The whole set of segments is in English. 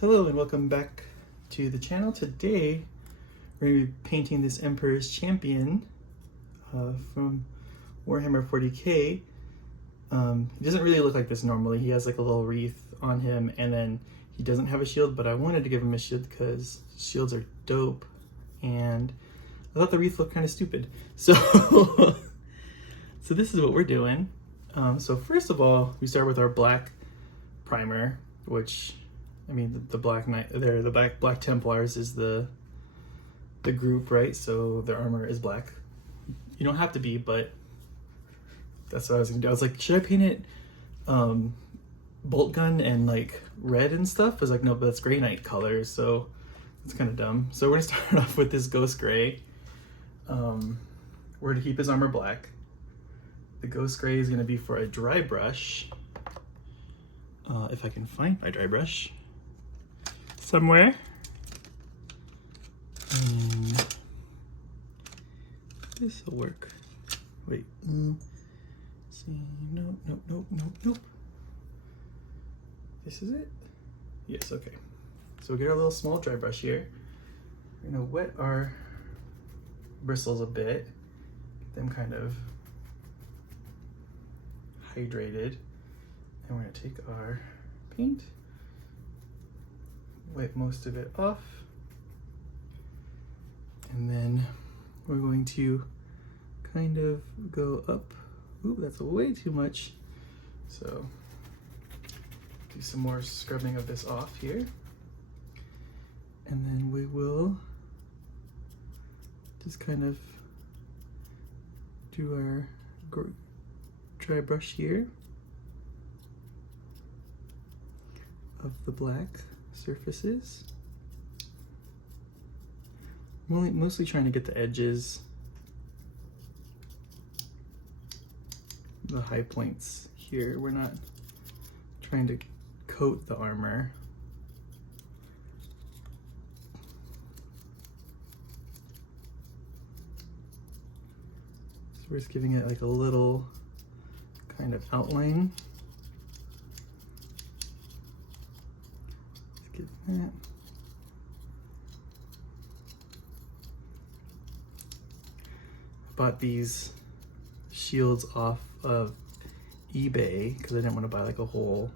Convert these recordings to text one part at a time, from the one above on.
Hello and welcome back to the channel. Today we're going to be painting this Emperor's Champion from Warhammer 40k. He doesn't really look like this normally. He has like a little wreath on him and then he doesn't have a shield, but I wanted to give him a shield because shields are dope and I thought the wreath looked kind of stupid. So, so this is what we're doing. So first of all, we start with our black primer, which I mean, the Black Knight, the Black Templars is the group, right? So their armor is black. You don't have to be, but that's what I was gonna do. I was like, should I paint it bolt gun and like red and stuff? I was like, no, but that's Grey Knight colors, so it's kind of dumb. So we're gonna start off with this Ghost Gray. We're gonna keep his armor black. The Ghost Gray is gonna be for a dry brush. If I can find my dry brush somewhere. This will work. Wait. See, nope. This is it? Yes, okay. So we get our little small dry brush here. We're gonna wet our bristles a bit, get them kind of hydrated. And we're gonna take our paint, wipe most of it off, and then we're going to kind of go up. Ooh, that's way too much. So do some more scrubbing of this off here. And then we will just kind of do our dry brush here of the black surfaces. I'm mostly trying to get the edges, the high points here. We're not trying to coat the armor. So we're just giving it like a little kind of outline. Let's get that. Bought these shields off of eBay because I didn't want to buy like a whole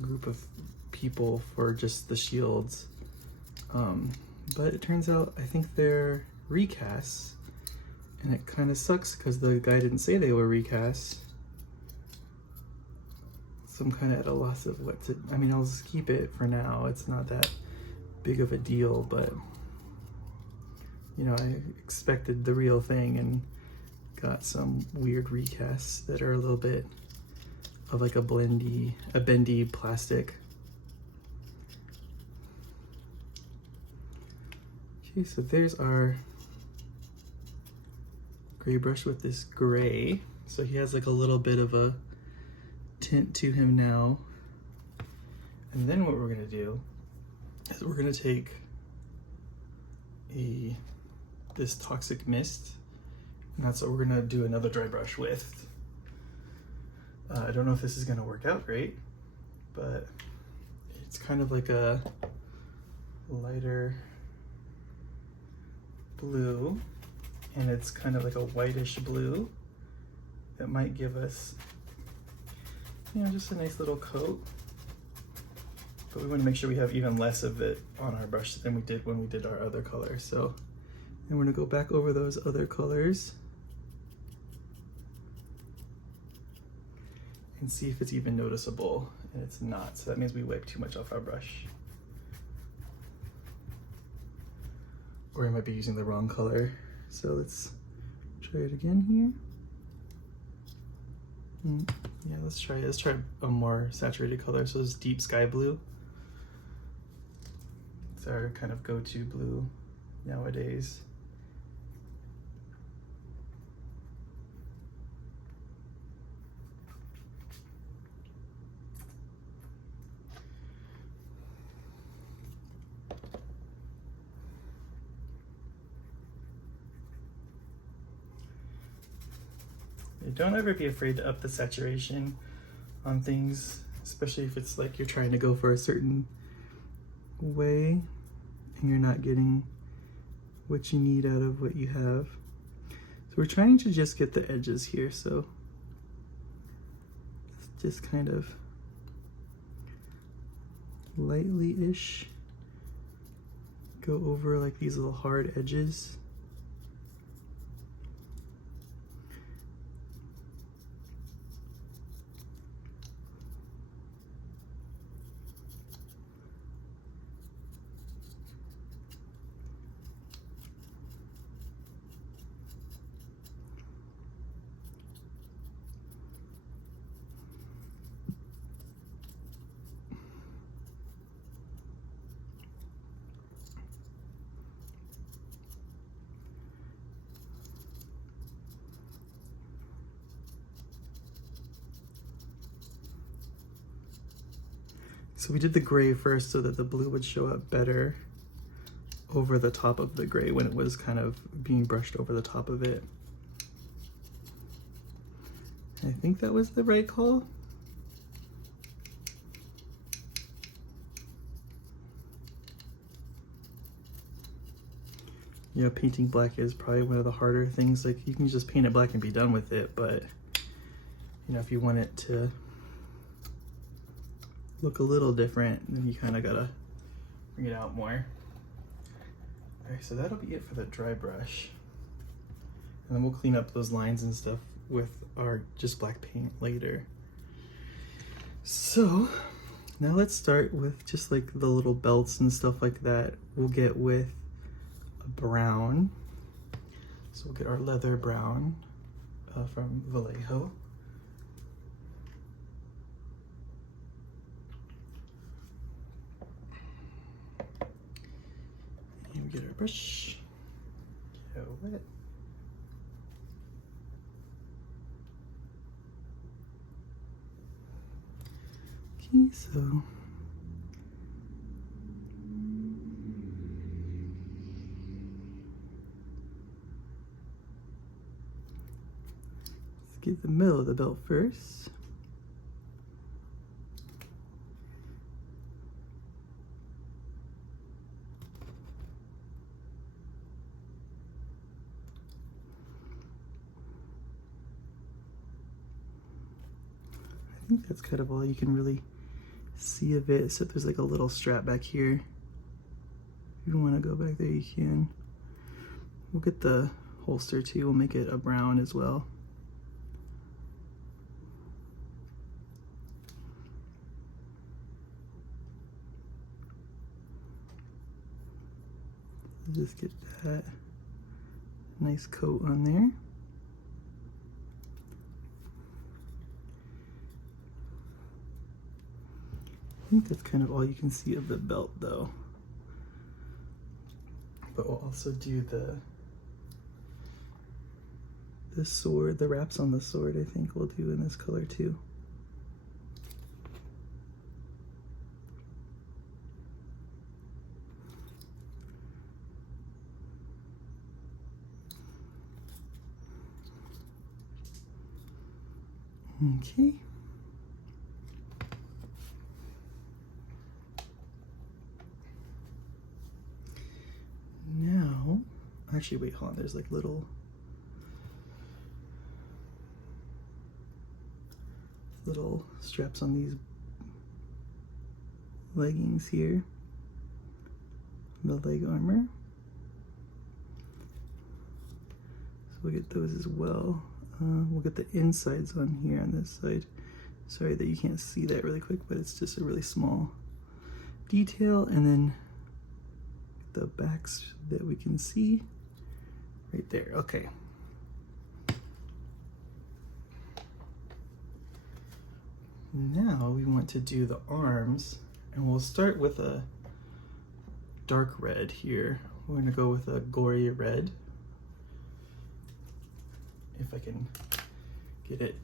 group of people for just the shields. But it turns out I think they're recasts, and it kind of sucks because the guy didn't say they were recasts. So I'm kind of at a loss of what to, I mean, I'll just keep it for now. It's not that big of a deal, but you know, I expected the real thing and got some weird recasts that are a little bit of like a bendy plastic. Okay, so there's our gray brush with this gray. So he has like a little bit of a tint to him now. And then what we're gonna do is we're gonna take this Toxic Mist, and that's what we're gonna do another dry brush with. I don't know if this is gonna work out great, but it's kind of like a lighter blue, and it's kind of like a whitish blue that might give us, you know, just a nice little coat. But we want to make sure we have even less of it on our brush than we did when we did our other color. So then we're gonna go back over those other colors and see if it's even noticeable, and it's not. So that means we wiped too much off our brush. Or I might be using the wrong color. So let's try it again here. Yeah, let's try a more saturated color. So this is deep sky blue. It's our kind of go-to blue nowadays. Don't ever be afraid to up the saturation on things, especially if it's like you're trying to go for a certain way and you're not getting what you need out of what you have. So we're trying to just get the edges here, so it's just kind of lightly-ish go over like these little hard edges. So we did the gray first so that the blue would show up better over the top of the gray when it was kind of being brushed over the top of it. I think that was the right call. Yeah, painting black is probably one of the harder things. Like, you can just paint it black and be done with it, but you know, if you want it to look a little different, then you kind of gotta bring it out more. All right, so that'll be it for the dry brush. And then we'll clean up those lines and stuff with our just black paint later. So now let's start with just like the little belts and stuff like that. We'll get with a brown. So we'll get our leather brown from Vallejo. And we get our brush. Get wet. Okay, so let's get the middle of the belt first. I think that's kind of all you can really see of it, except there's like a little strap back here. If you want to go back there, you can. We'll get the holster too. We'll make it a brown as well. Just get that nice coat on there. I think that's kind of all you can see of the belt though. But we'll also do the sword, the wraps on the sword, I think we'll do in this color too. Okay. Now, actually, wait, hold on. There's like little straps on these leggings here. The leg armor. So we'll get those as well. We'll get the insides on here on this side. Sorry that you can't see that really quick, but it's just a really small detail. And then the backs that we can see right there. Okay. Now we want to do the arms, and we'll start with a dark red here. We're going to go with a gory red. If I can get it,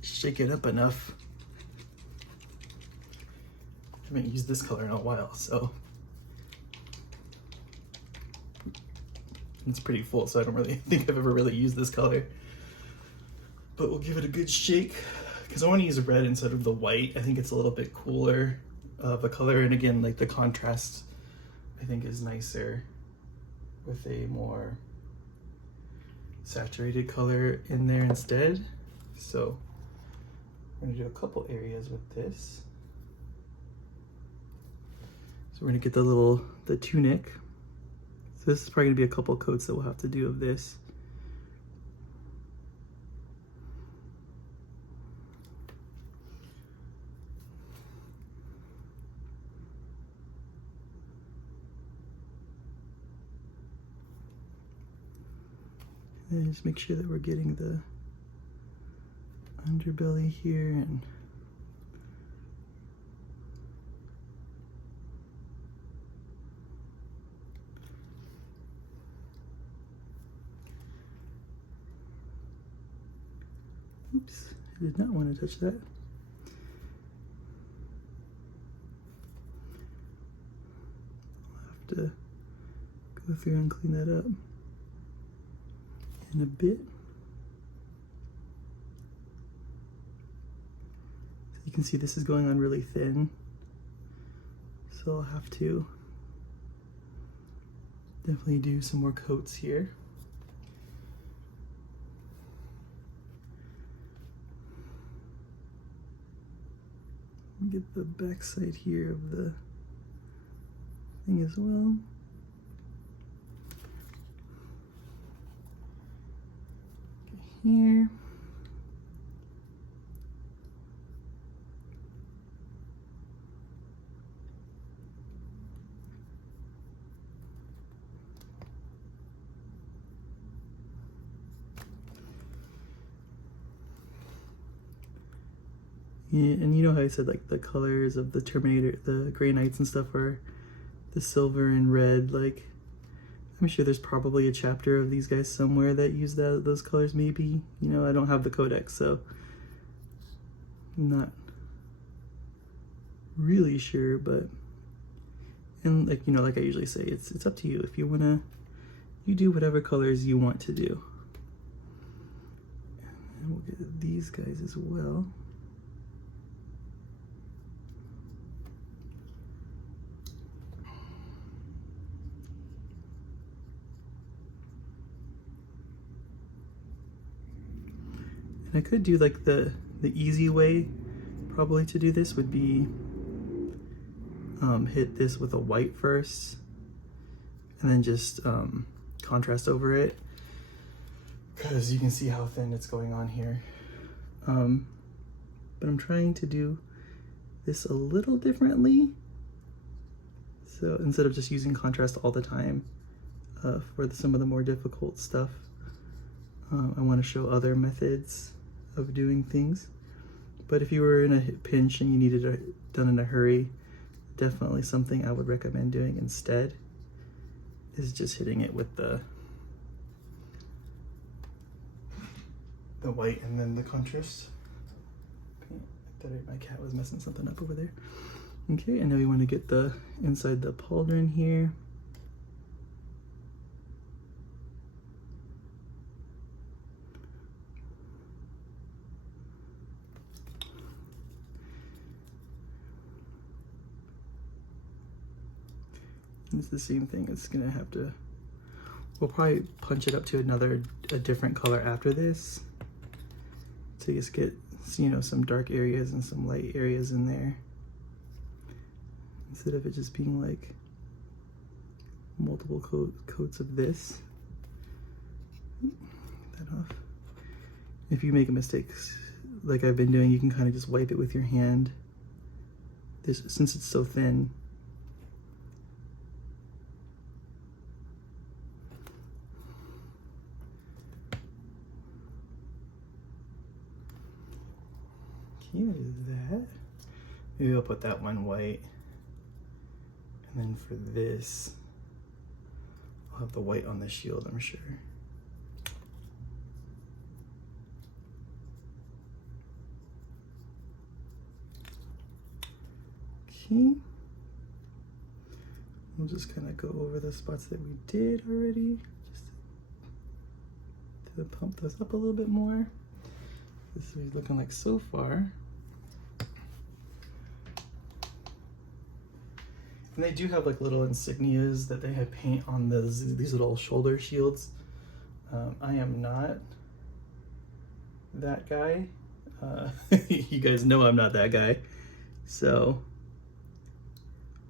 shake it up enough. I haven't used this color in a while, so it's pretty full, so I don't really think I've ever really used this color. But we'll give it a good shake, because I want to use red instead of the white. I think it's a little bit cooler of a color, and again, like the contrast I think is nicer with a more saturated color in there instead. So we're gonna do a couple areas with this. So we're gonna get the tunic. So this is probably gonna be a couple coats that we'll have to do of this. And just make sure that we're getting the underbelly here and oops, I did not want to touch that. I'll have to go through and clean that up in a bit. So you can see this is going on really thin, so I'll have to definitely do some more coats here. Get the back side here of the thing as well. Here. Yeah, and you know how I said like the colors of the Terminator, the Grey Knights and stuff are the silver and red. Like, I'm sure there's probably a chapter of these guys somewhere that use those colors maybe. You know, I don't have the codex, so I'm not really sure, but, and like, you know, like I usually say, it's up to you. If you wanna, you do whatever colors you want to do. And we'll get these guys as well. I could do like the easy way probably to do this would be hit this with a white first and then just contrast over it, because you can see how thin it's going on here. But I'm trying to do this a little differently. So instead of just using contrast all the time for some of the more difficult stuff, I want to show other methods of doing things. But if you were in a pinch and you needed it done in a hurry, definitely something I would recommend doing instead is just hitting it with the white and then the contrast. I thought my cat was messing something up over there. Okay, and now we want to get the inside the pauldron here. It's the same thing. It's gonna have to, we'll probably punch it up to a different color after this to just get, you know, some dark areas and some light areas in there, instead of it just being like multiple coats of this. Get that off. If you make a mistake like I've been doing, you can kind of just wipe it with your hand. This, since it's so thin, do that. Maybe I'll put that one white, and then for this I'll have the white on the shield, I'm sure. Okay, we'll just kind of go over the spots that we did already, just to pump those up a little bit more. This is what it's looking like so far. And they do have like little insignias that they have paint on these little shoulder shields. I am not that guy. You guys know I'm not that guy. So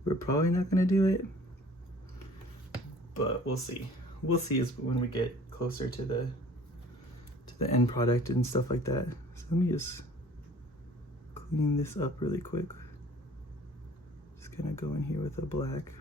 we're probably not gonna do it, but we'll see. We'll see is when we get closer to the end product and stuff like that. So let me just clean this up really quick. Just gonna go in here with a black.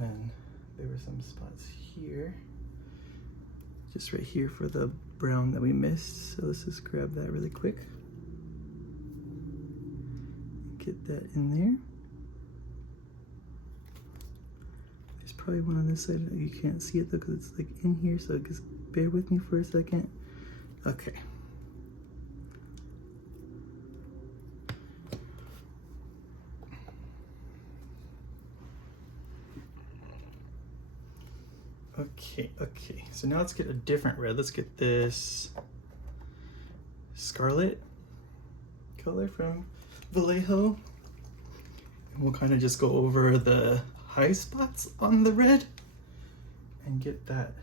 And then there were some spots here, just right here for the brown that we missed. So let's just grab that really quick. Get that in there. There's probably one on this side. You can't see it though because it's like in here, so just bear with me for a second. Okay. Okay, so now let's get a different red. Let's get this scarlet color from Vallejo. And we'll kind of just go over the high spots on the red and get that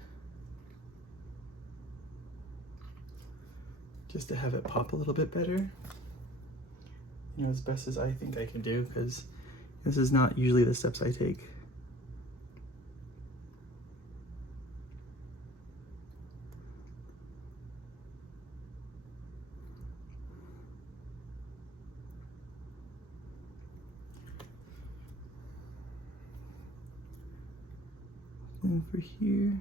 just to have it pop a little bit better. You know, as best as I think I can do, because this is not usually the steps I take. And for here,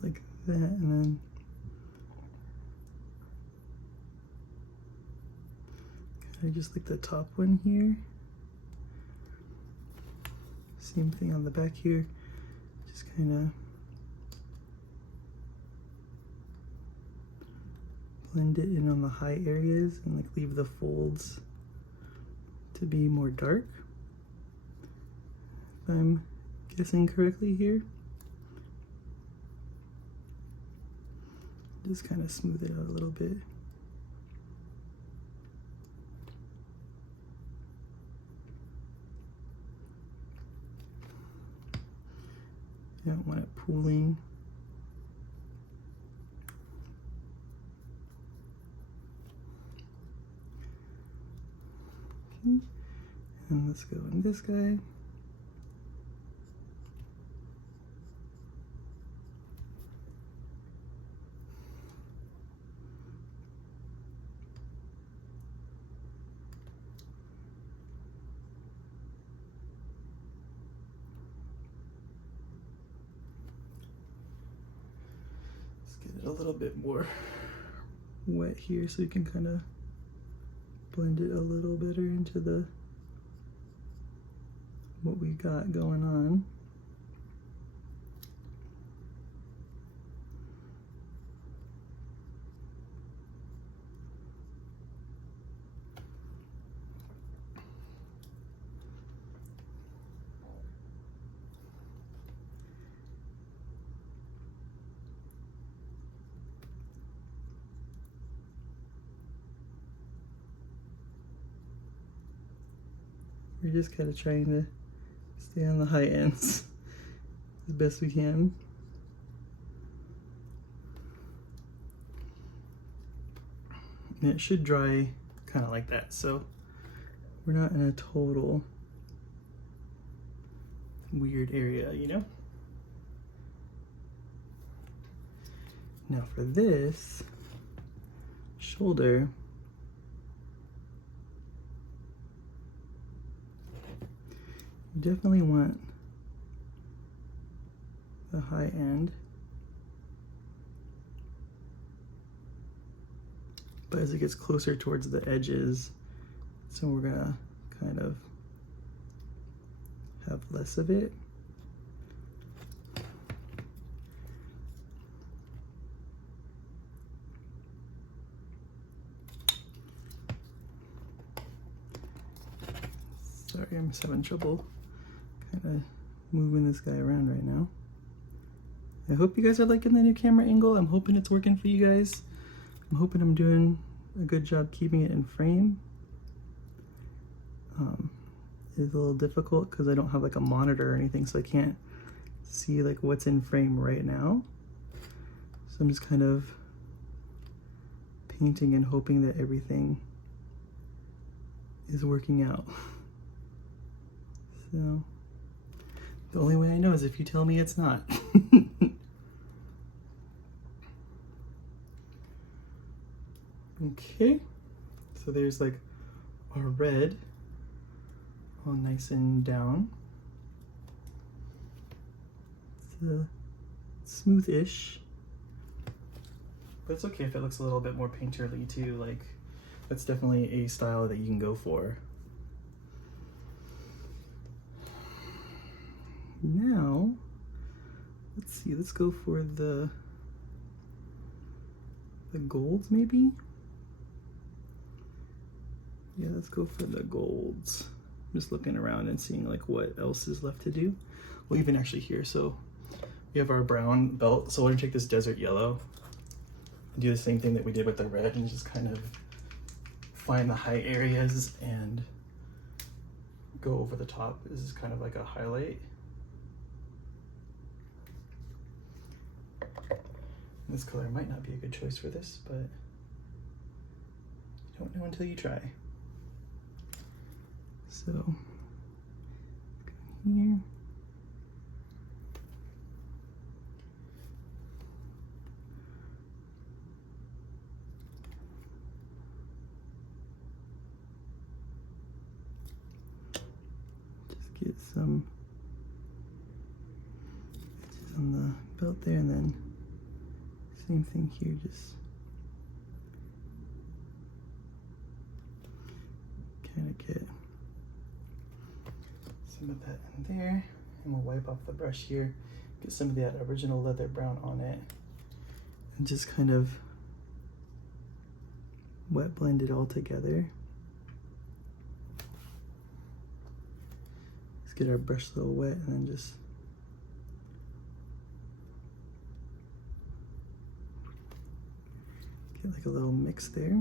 like that, and then kind of just like the top one here. Same thing on the back here. Just kind of blend it in on the high areas and like leave the folds to be more dark. If I'm guessing correctly here. Just kind of smooth it out a little bit. You don't want it pooling. Okay. And let's go on this guy. Get it a little bit more wet here so you can kind of blend it a little better into the what we got going on. We're just kind of trying to stay on the high ends as best we can. And it should dry kind of like that, so we're not in a total weird area, you know? Now for this shoulder, you definitely want the high end, but as it gets closer towards the edges, so we're gonna kind of have less of it. Sorry, I'm just having trouble kind of moving this guy around right now. I hope you guys are liking the new camera angle. I'm hoping it's working for you guys. I'm hoping I'm doing a good job keeping it in frame. It's a little difficult because I don't have like a monitor or anything, so I can't see like what's in frame right now. So I'm just kind of painting and hoping that everything is working out. So the only way I know is if you tell me it's not. Okay, so there's like our red all nice and down. It's smooth-ish, but it's okay if it looks a little bit more painterly too. Like, that's definitely a style that you can go for. Now, let's see, let's go for the golds maybe? Yeah, let's go for the golds. I'm just looking around and seeing like what else is left to do. Well, even actually here, so we have our brown belt. So we're gonna take this desert yellow and do the same thing that we did with the red and just kind of find the high areas and go over the top. This is kind of like a highlight. This color might not be a good choice for this, but you don't know until you try. So, go here. Just get some edges on the belt there, and then same thing here, just kind of get some of that in there, and we'll wipe off the brush here, get some of that original leather brown on it, and just kind of wet blend it all together. Let's get our brush a little wet and then just get like a little mix there.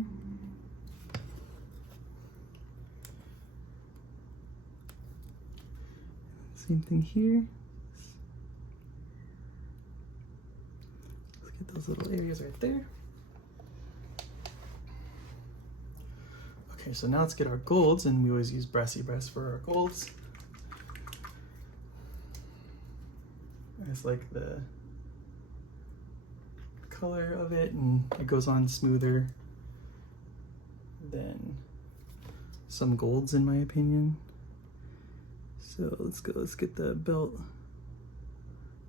Same thing here. Let's get those little areas right there. Okay, so now let's get our golds, and we always use brassy brass for our golds. It's like the color of it, and it goes on smoother than some golds in my opinion. So let's go, let's get the belt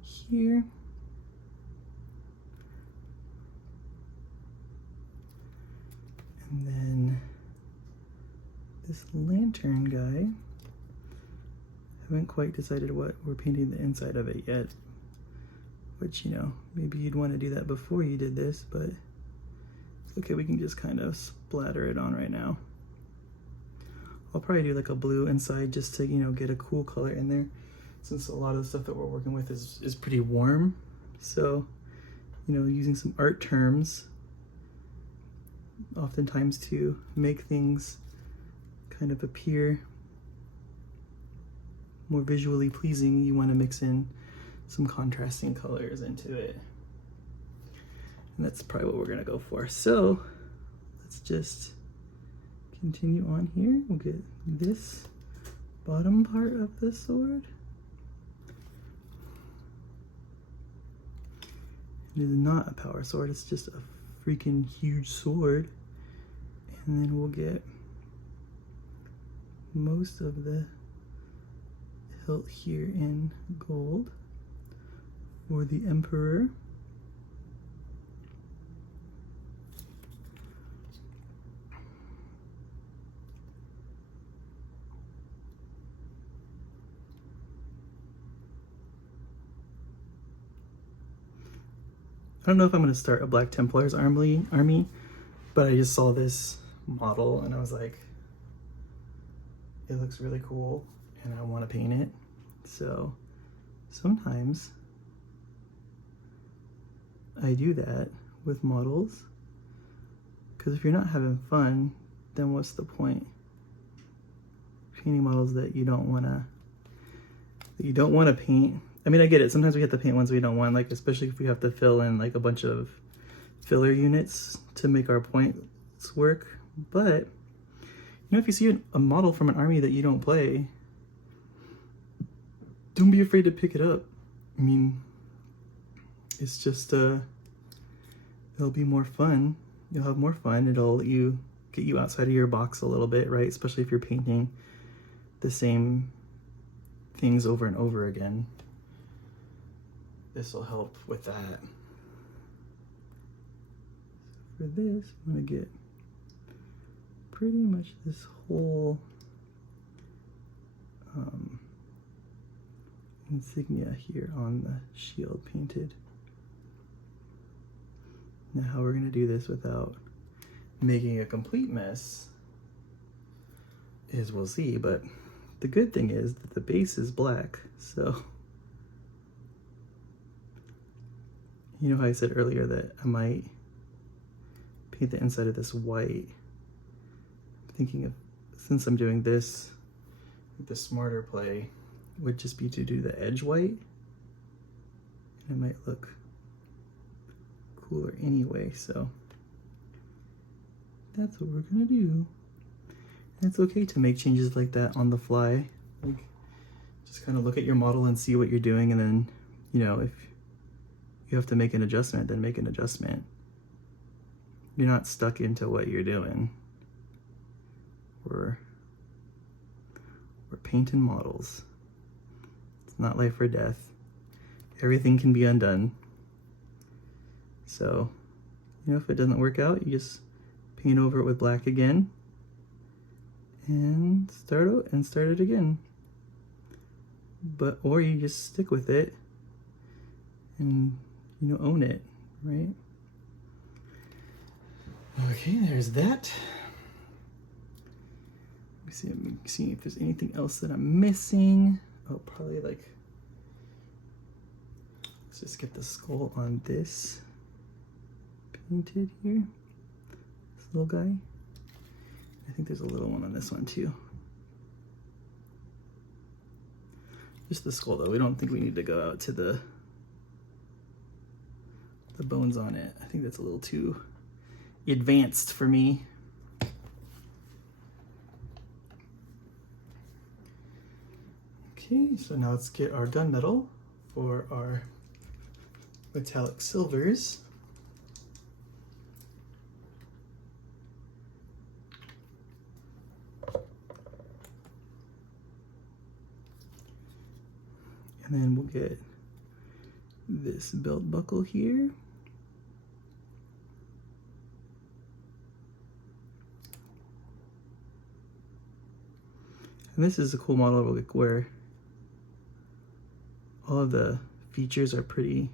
here. And then this lantern guy, haven't quite decided what we're painting the inside of it yet, which, you know, maybe you'd want to do that before you did this, but it's okay, we can just kind of splatter it on right now. I'll probably do like a blue inside just to, you know, get a cool color in there, since a lot of the stuff that we're working with is pretty warm. So, you know, using some art terms, oftentimes to make things kind of appear more visually pleasing, you want to mix in some contrasting colors into it. And that's probably what we're gonna go for. So let's just continue on here. We'll get this bottom part of the sword. It is not a power sword, it's just a freaking huge sword. And then we'll get most of the hilt here in gold for the Emperor. I don't know if I'm going to start a Black Templars army, but I just saw this model and I was like, it looks really cool and I want to paint it. So sometimes I do that with models, because if you're not having fun, then what's the point? Painting models that you don't want to paint. I mean, I get it. Sometimes we have to paint ones we don't want, like especially if we have to fill in like a bunch of filler units to make our points work. But you know, if you see a model from an army that you don't play, don't be afraid to pick it up. I mean, it's just it'll be more fun. You'll have more fun. It'll get you outside of your box a little bit, right? Especially if you're painting the same things over and over again. This will help with that. For this, I'm gonna get pretty much this whole insignia here on the shield painted. Now how we're gonna do this without making a complete mess is we'll see, but the good thing is that the base is black, so you know how I said earlier that I might paint the inside of this white. I'm thinking of, since I'm doing this, the smarter play would just be to do the edge white. It might look cooler anyway, so that's what we're gonna do. And it's okay to make changes like that on the fly. Like, just kind of look at your model and see what you're doing, and then, you know, if you have to make an adjustment, then make an adjustment. You're not stuck into what you're doing. We're painting models. It's not life or death. Everything can be undone. So, you know, if it doesn't work out, you just paint over it with black again and start it again. Or you just stick with it and, you know, own it, right? Okay, there's that. Let me see if there's anything else that I'm missing. Oh, probably like, let's just get the skull on this painted here. This little guy. I think there's a little one on this one too. Just the skull though. We don't think we need to go out to the bones on it. I think that's a little too advanced for me. Okay, so now let's get our gunmetal for our metallic silvers. And then we'll get this belt buckle here. And this is a cool model where all of the features are pretty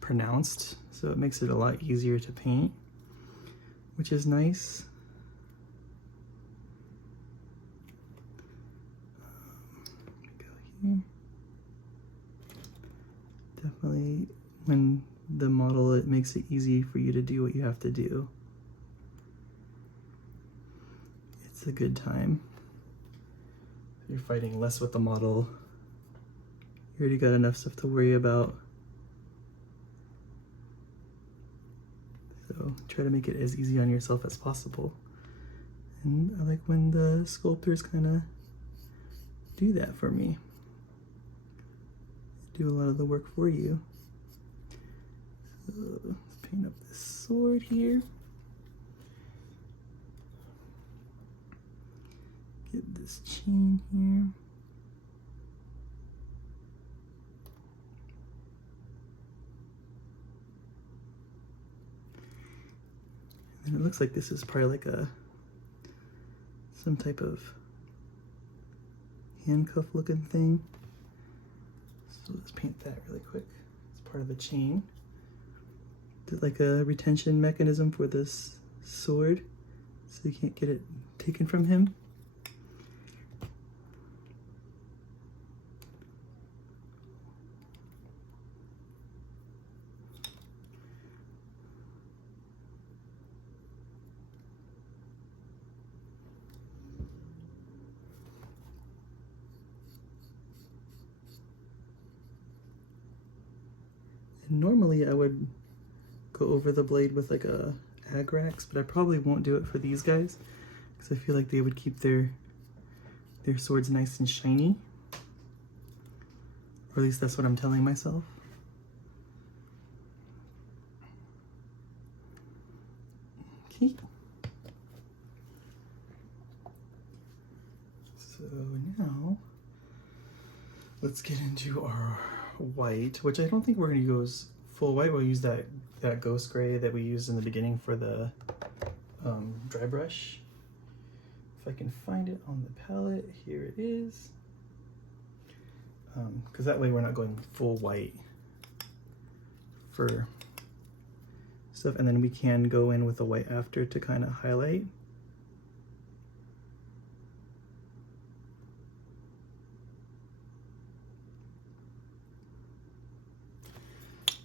pronounced, so it makes it a lot easier to paint, which is nice. Go here. Definitely, when the model, it makes it easy for you to do what you have to do. It's a good time. You're fighting less with the model. You already got enough stuff to worry about. So try to make it as easy on yourself as possible. And I like when the sculptors kind of do that for me. Do a lot of the work for you. let's paint up this sword here. Get this chain here. And it looks like this is probably like some type of handcuff looking thing. So let's paint that really quick. It's part of the chain. Did like a retention mechanism for this sword so you can't get it taken from him. Normally I would go over the blade with like a Agrax, but I probably won't do it for these guys because I feel like they would keep their swords nice and shiny. Or at least that's what I'm telling myself. Okay. So now let's get into our white, which I don't think we're going to use full white. We'll use that ghost gray that we used in the beginning for the dry brush. If I can find it on the palette, here it is. Because that way we're not going full white for stuff, and then we can go in with the white after to kind of highlight.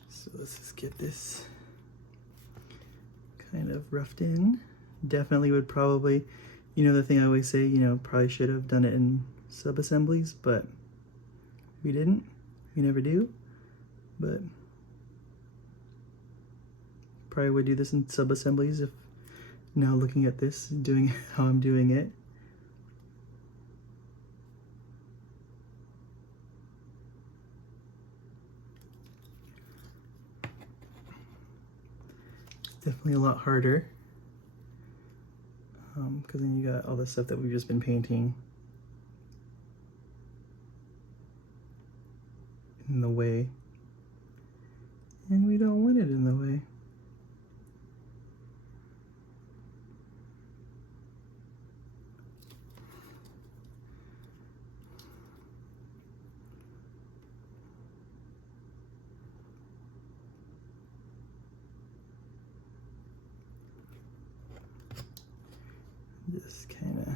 So let's just get this kind of roughed in. Definitely would probably, you know, the thing I always say, you know, probably should have done it in sub-assemblies, but we didn't. We never do. But probably would do this in sub-assemblies if now looking at this and doing how I'm doing it. Definitely a lot harder because then you got all the stuff that we've just been painting in the way, and we don't want it in the way. Just kind of,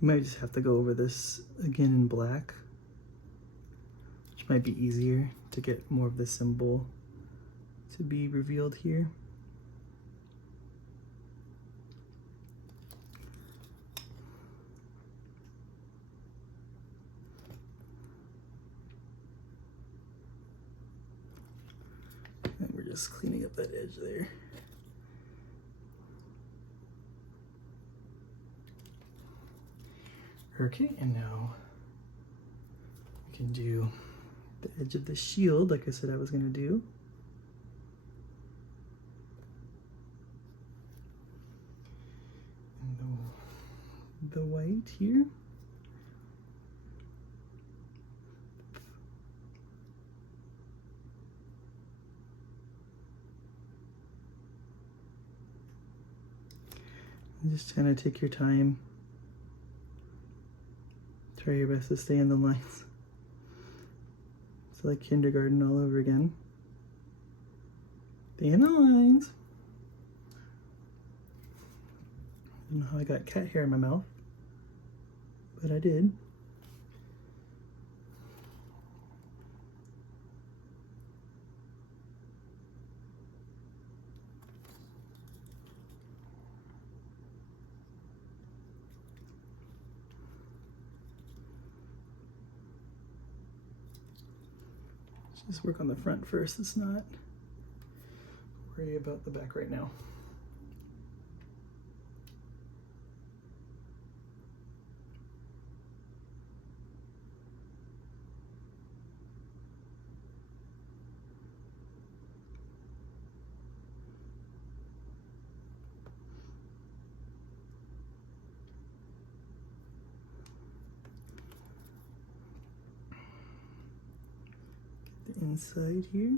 you might just have to go over this again in black, which might be easier to get more of the symbol to be revealed here. And we're just cleaning up that edge there. Okay, and now we can do the edge of the shield like I said I was going to do. And the white here. And just kind of take your time. Try your best to stay in the lines. It's like kindergarten all over again. Stay in the lines. I don't know how I got cat hair in my mouth, but I did. Just work on the front first. Let's not worry about the back right now. inside here.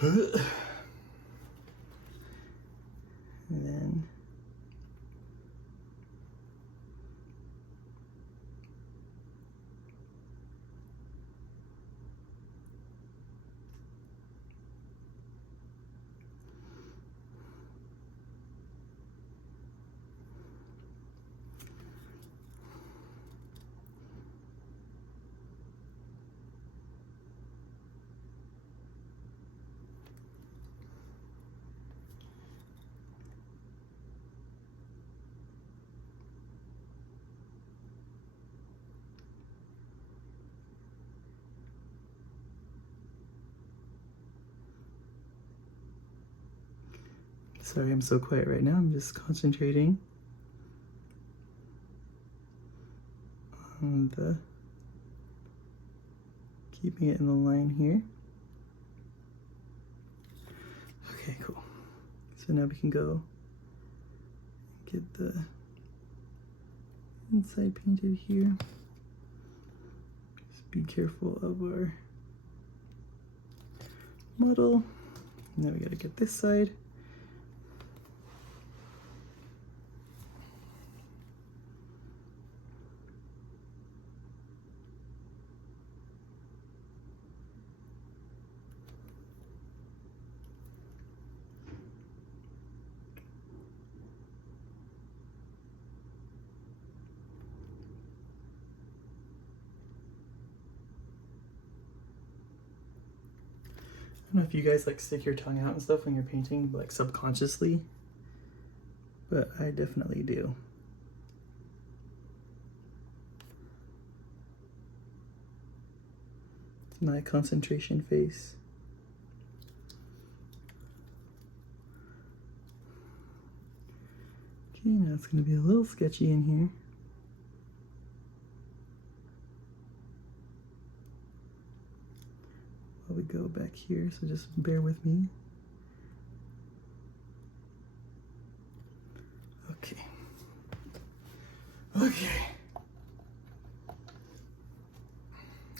And then sorry, I'm so quiet right now. I'm just concentrating on the keeping it in the line here. Okay, cool. So now we can go get the inside painted here. Just be careful of our model. Now we gotta get this side. I don't know if you guys like stick your tongue out and stuff when you're painting, like subconsciously, but I definitely do. It's my concentration face. Okay, now it's going to be a little sketchy in here. We go back here, so just bear with me. Okay.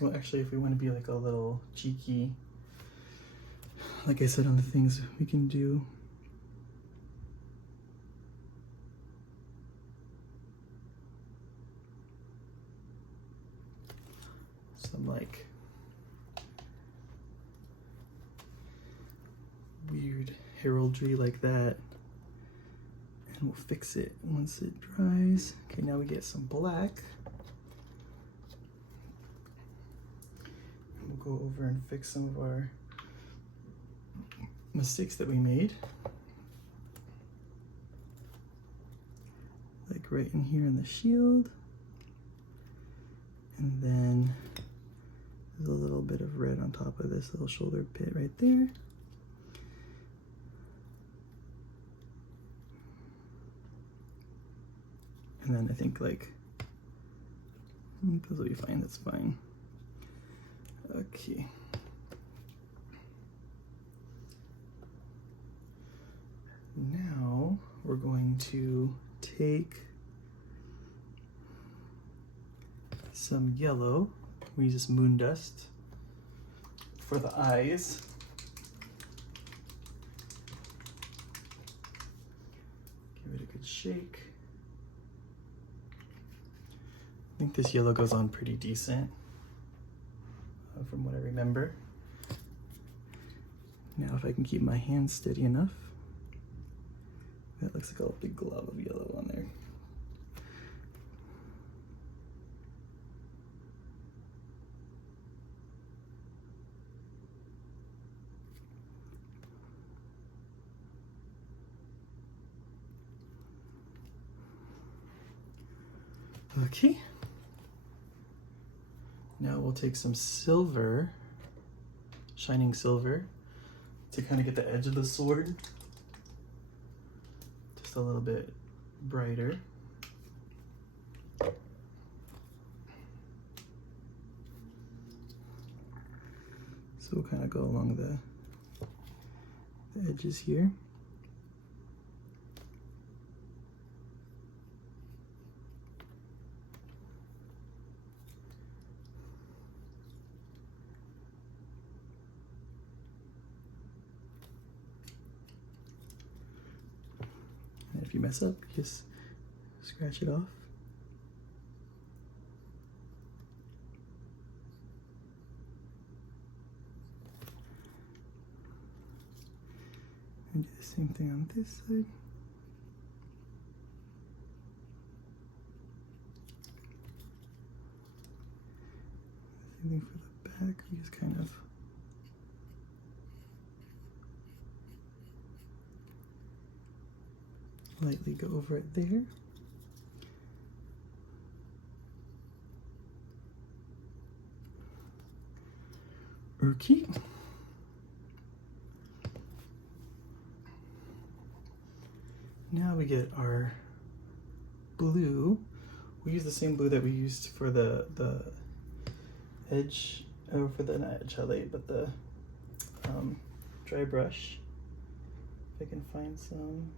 Well, actually, if we want to be like a little cheeky, like I said on the things we can do. Some like weird heraldry like that, and we'll fix it once it dries. Okay, now we get some black. We'll go over and fix some of our mistakes that we made, like right in here in the shield, and then there's a little bit of red on top of this little shoulder pit right there. And then I think like, those will be fine, that's fine. Okay. Now we're going to take some yellow. We use this moon dust for the eyes. Give it a good shake. I think this yellow goes on pretty decent, from what I remember. Now if I can keep my hand steady enough, that looks like a big glob of yellow on there. Okay. Now we'll take some silver, shining silver, to kind of get the edge of the sword just a little bit brighter. So we'll kind of go along the edges here. mess up, just scratch it off. And do the same thing on this side. Same thing for the back, we just kind of lightly go over it there. Okay. Now we get our blue. We use the same blue that we used for the edge, or for the, not edge highlight, but the dry brush. If I can find some.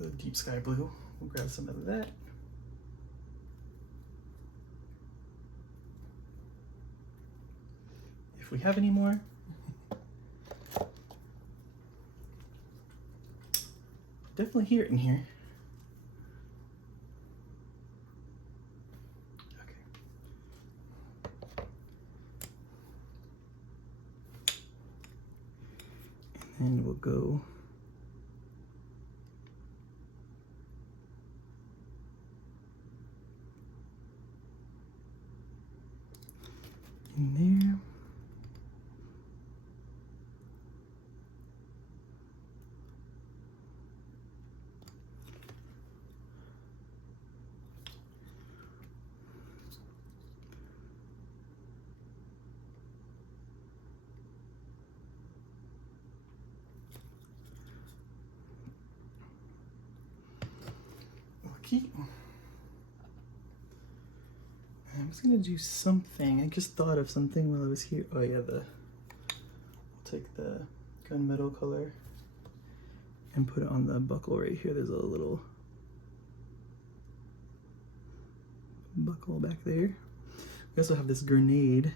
The deep sky blue. We'll grab some of that. If we have any more. Definitely hear it in here. Okay. And then we'll go in there. I'm just gonna do something. I just thought of something while I was here. Oh yeah, I'll take the gunmetal color and put it on the buckle right here. There's a little buckle back there. We also have this grenade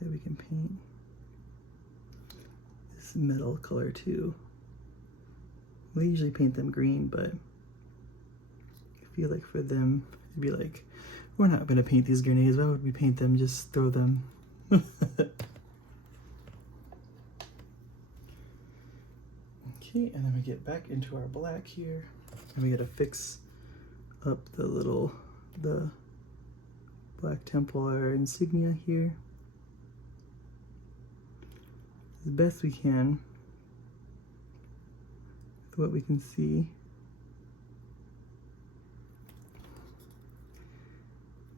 that we can paint this metal color too. We usually paint them green, but I feel like for them, it'd be like, we're not gonna paint these grenades. Why would we paint them? Just throw them. Okay, and then we get back into our black here. And we gotta fix up the Black Templar insignia here as best we can with what we can see.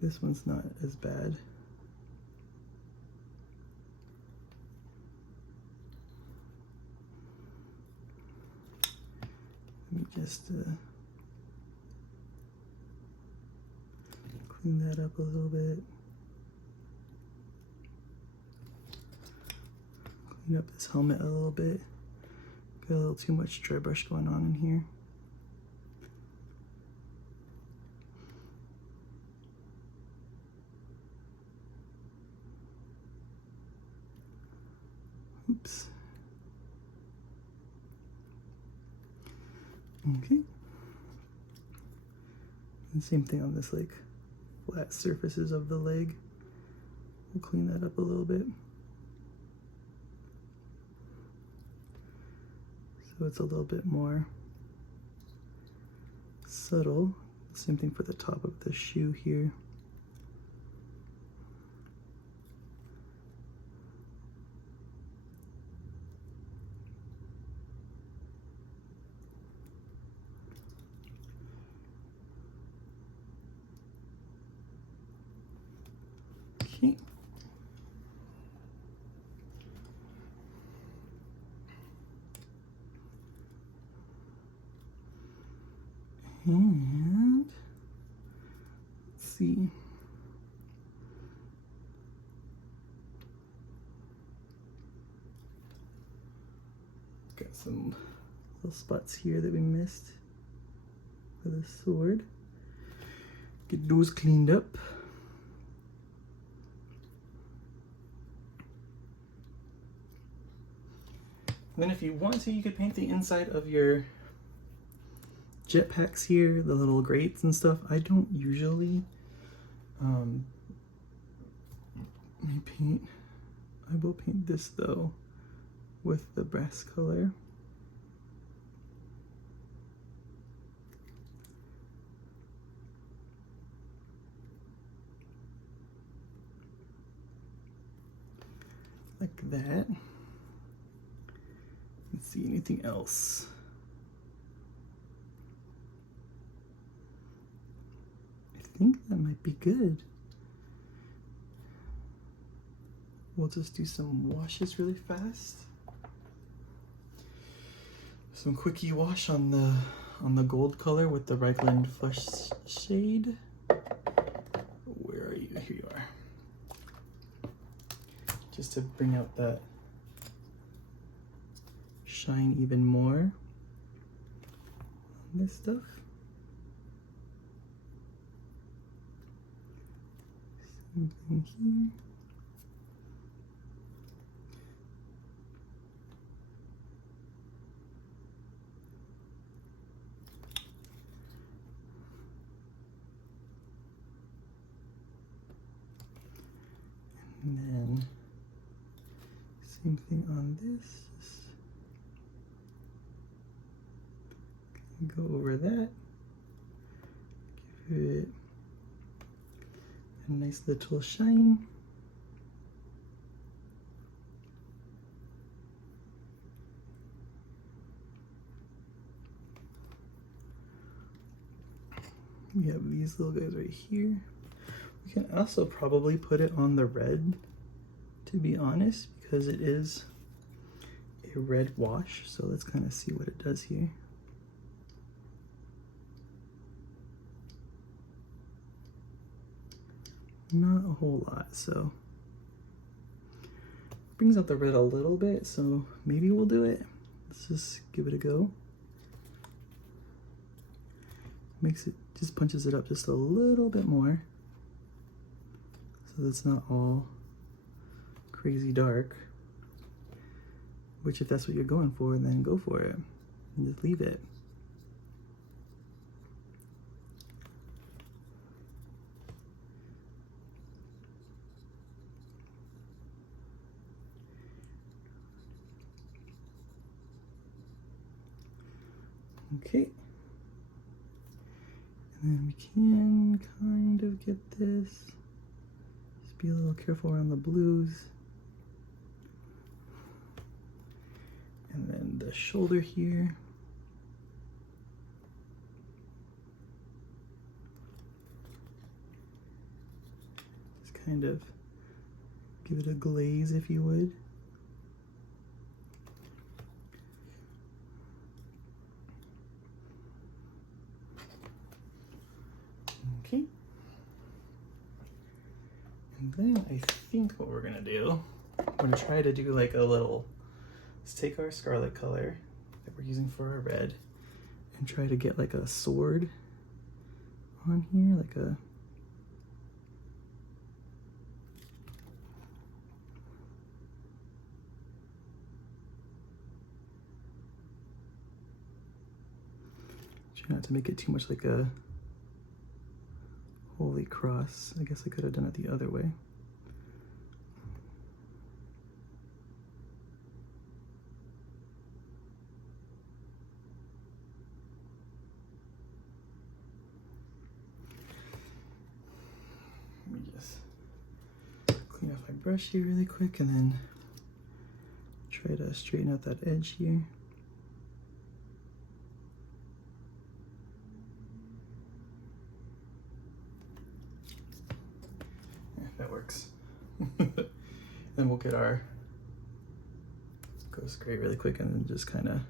This one's not as bad. Let me just clean that up a little bit. Clean up this helmet a little bit. Got a little too much dry brush going on in here. Oops. Okay. And same thing on this like flat surfaces of the leg. We'll clean that up a little bit. So it's a little bit more subtle. Same thing for the top of the shoe here. Okay. And let's see. Got some little spots here that we missed for the sword. Get those cleaned up. And then if you want to, you could paint the inside of your jetpacks here, the little grates and stuff. I don't usually. Let me paint. I will paint this though with the brass color. Like that. Let's see, anything else? I think that might be good. We'll just do some washes really fast. Some quickie wash on the gold color with the Reichland Flush shade. Where are you? Here you are. Just to bring out that shine even more on this stuff. Same thing here. And then same thing on this. Go over that. Give it a nice little shine. We have these little guys right here. We can also probably put it on the red, to be honest, because it is a red wash. So let's kind of see what it does here. Not a whole lot, so brings out the red a little bit, so maybe we'll do it. Let's just give it a go. Makes it, just punches it up just a little bit more, so that's not all crazy dark, which if that's what you're going for, then go for it and just leave it. Okay, and then we can kind of get this, just be a little careful around the blues. And then the shoulder here. Just kind of give it a glaze if you would. Okay. And then I think what we're gonna do, I'm gonna try to do like a little, let's take our scarlet color that we're using for our red and try to get like a sword on here, like a, try not to make it too much like a holy cross. I guess I could have done it the other way. Let me just clean off my brush here really quick and then try to straighten out that edge here. That works. Then we'll get our ghost gray really quick and then just kind of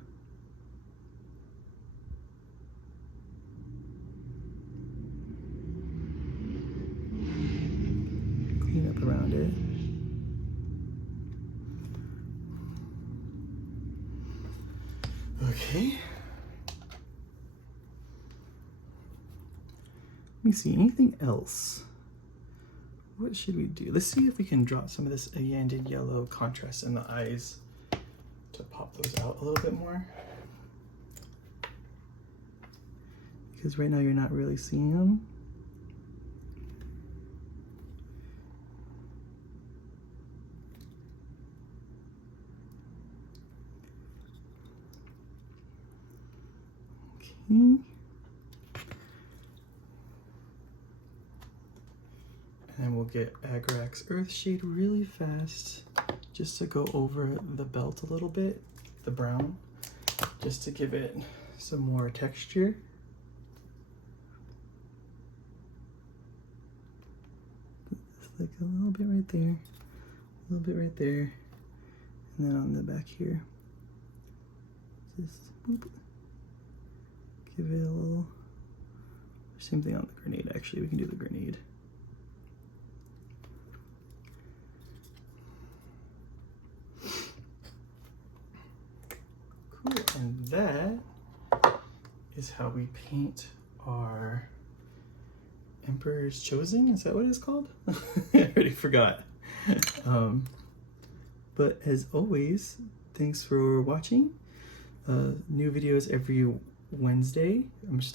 clean up around it. Okay. Let me see, anything else? What should we do? Let's see if we can drop some of this Ayanded yellow contrast in the eyes to pop those out a little bit more. Because right now you're not really seeing them. Okay. And we'll get Agrax Earthshade really fast, just to go over the belt a little bit, the brown, just to give it some more texture. Just like a little bit right there, a little bit right there, and then on the back here, just boop, give it a little, same thing on the grenade actually, we can do the grenade. And that is how we paint our Emperor's Chosen. Is that what it's called? I already forgot. But as always, thanks for watching. New videos every Wednesday.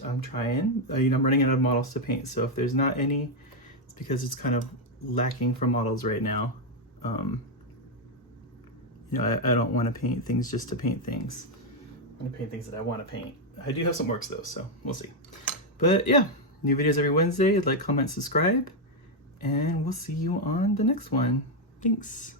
I'm trying. I'm running out of models to paint, so if there's not any, it's because it's kind of lacking for models right now. I don't want to paint things just to paint things. I'm gonna paint things that I want to paint. I do have some works though, so we'll see. But yeah, new videos every Wednesday. Like, comment, subscribe, and we'll see you on the next one. Thanks.